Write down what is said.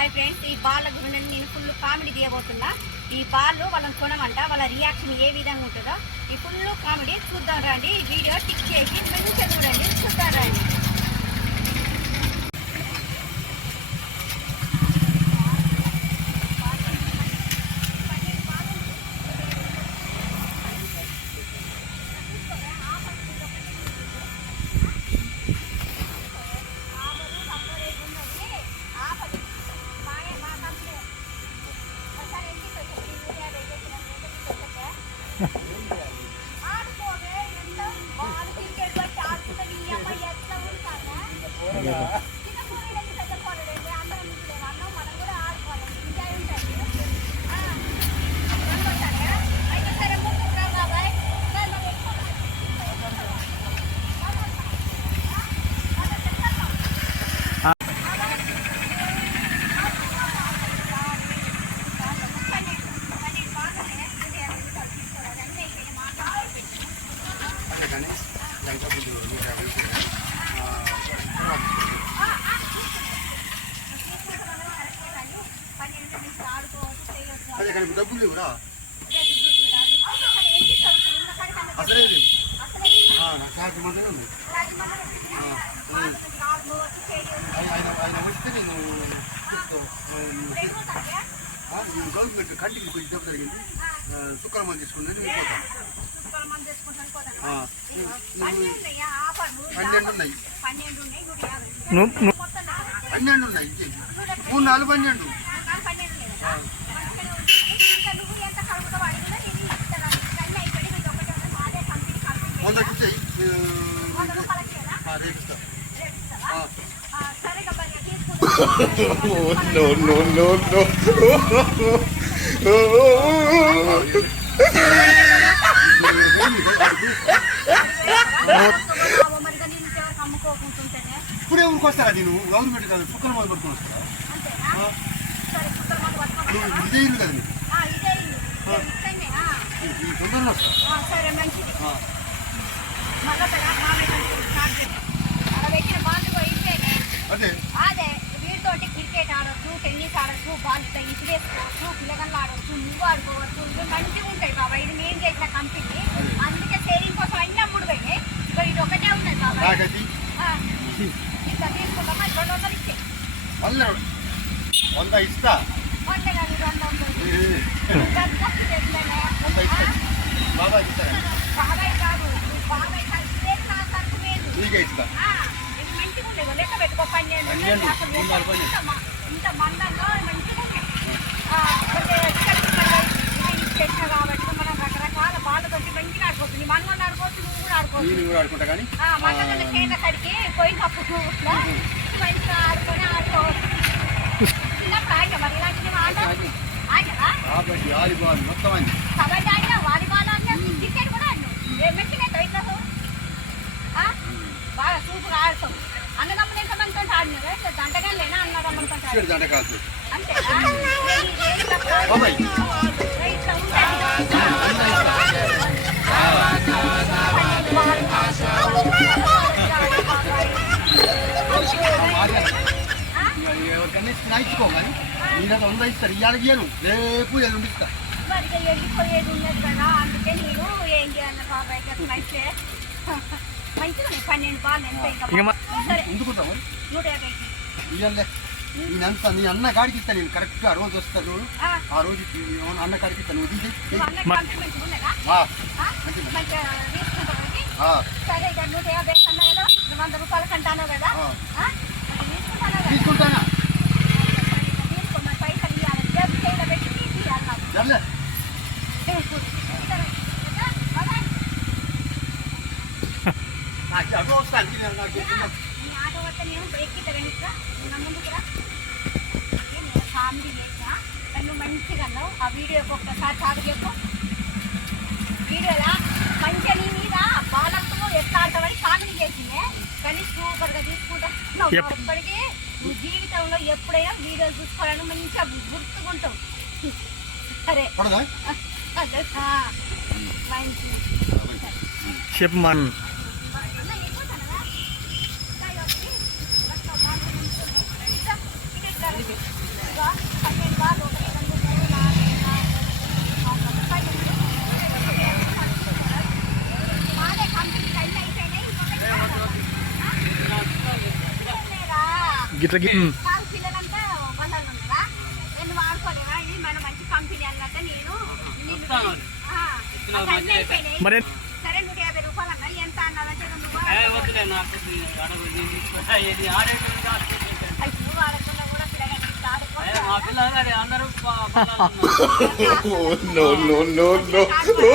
Hi friends, ఈ బాళ్ళ గురించి నేను ఫుల్ కామెడీ తీయబోతున్నా. ఈ బాళ్ళు వాళ్ళని కొనమంట, వాళ్ళ రియాక్షన్ ఏ విధంగా ఉంటుందో ఈ ఫుల్ కామెడీ చూద్దాం రండి. ఈ వీడియో టిక్ చేసి మంచిగా చూడండి, చూద్దాం రండి. అదే కానీ డబ్బులు లేవురా అసలే లేవు. నాకు మంది ఉన్నాయి. ఆయన వస్తే నేను గవర్నమెంట్ కంటికి కొంచెం డబ్బు జరిగింది. శుక్రవారం మంది తీసుకున్నాను వెళ్ళిపోతాను. 12 ఉన్నాయి. 12 ఉన్నాయి. 3, 4, 12. ఇప్పుడే ఊరికి వస్తారా? నేను గవర్నమెంట్ కాదు, శుక్రవారం మొదలు పడుకుని వస్తారా? ఇదే ఇల్లు కదా మీకు? తొందరలో వస్తా. అదే వీటితోటి క్రికెట్ ఆడవచ్చు, టెన్నిస్ ఆడవచ్చు, బాల్ ఇసిరేసుకోవచ్చు, పిల్లగళ్ళు ఆడవచ్చు, నువ్వు ఆడుకోవచ్చు. ఇవి మంచిగా ఉంటాయి బాబా. ఇది మేము చేసిన కంపెనీ, అందుకే సేవింగ్ కోసం అన్నీ అమ్ముడు పోయినాయి. ఇక్కడ ఇది ఒకటే ఉన్నాయి బాబా. ఇట్లా తీసుకుంటామా? 200 ఇచ్చే 100 ఇస్తా. 100 కానీ 200 బాబాయ్ ఇస్తారా? బాబాయ్ కాదు, బాబాయ్ కాదు, సరుకు లేదు. నీకే ఇస్తా. ఇది మంచిగా ఉండేది, లెక్క పెట్టుకో. 12 ఇంత మందంలో మంచిగా ఉంటాయి. చేసిన కాబట్టి మనం రకరకాల బాళ్ళతో మంచిగా ఆడుకోవచ్చు. మనం ఆడుకోవచ్చు, నువ్వు కూడా ఆడుకోవచ్చు. కానీ మళ్ళీ చేత కడికి పోయినప్పుడు నువ్వు మంచిగా ఆడుకోవచ్చు. చిన్నప్పుడు ఆగా మరి ఇలాంటివి వాలీబాల్ మొత్తం అన్ని కబడ్డీ ఆడినా, వాలీబాల్ ఆడినా, క్రికెట్ కూడా ఆడినావు. మంచిగా ఇట్లా బాగా సూపర్ ఆడతాం. అన్నదమ్ములు ఎంతమందితో ఆడినారు? ఇట్లా దంటగా లేనా? అన్నదమ్ములతో దంట కాదు అంతేనా? ఎవరికన్నా ఇచ్చుకో కానీ మీరు 100 ఇస్తారు. ఇవాళ ఇయ్యను, రేపు ఎల్లుండి ఇస్తా. మరిగా వెళ్ళిపోయేది ఉన్నది కదా, అందుకే నేను ఏం చేయాలి బాబాయ్ గారు? అయితే మంచిగా 12 బాల్ ఎంత ఎందుకుంటావు? 150 ఇవ్వలే. నేనంతా నీ అన్న కాడికి ఇస్తాను. నేను కరెక్ట్ ఆ రోజు వస్తాను. ఆ రోజు అన్న కాడికి ఇస్తాను. సరే, 150 అన్నా కదా, 100 రూపాయలు కంటాను కదా, తీసుకుంటానా? తీసుకోమని పైసలు ఇవ్వాలి. జబ్బు చేయలో పెట్టి తీసియాలి. ఆటో వస్తాను. ఆటో వస్తే నేను ఎక్కితే వెనుక నా ముందుకురా. కామెడీ చేసినా నన్ను మంచిగా అన్నావు. ఆ వీడియోకి ఒక్కసారి చాలు చెప్పు. వీడియోలా మంచిగా నీ మీద బాలంతో ఎట్లా ఆడతామని కామెడీ చేసిందే, కానీ సూపర్గా తీసుకుంటావు. ఇప్పటికీ నువ్వు జీవితంలో ఎప్పుడైనా వీడియోలు చూసుకోవాలని మంచిగా గుర్తుకుంటావు. సరే మంచి చెప్పమన్ ఇదిగో 12 బాలు, 1, 2, 3, 4, 5, 12. మాదే కంప్లీట్ అన్నీ అయిపోయినాయి. గిట్ల కాదు పిల్లలంతా బలాలు ఉన్నారా? నేను వాడుకోలేవా? ఇది మన మంచి కంపెనీ అన్నట్ట నేను అన్నీ అయిపోయినాయి. మరి సరే 150 రూపాయలు అన్నా. ఎంత అన్నారంటే 2 అయ్యో వాడకుండా కూడా పిల్లగానికి అందరూ no no no no ఆడుకో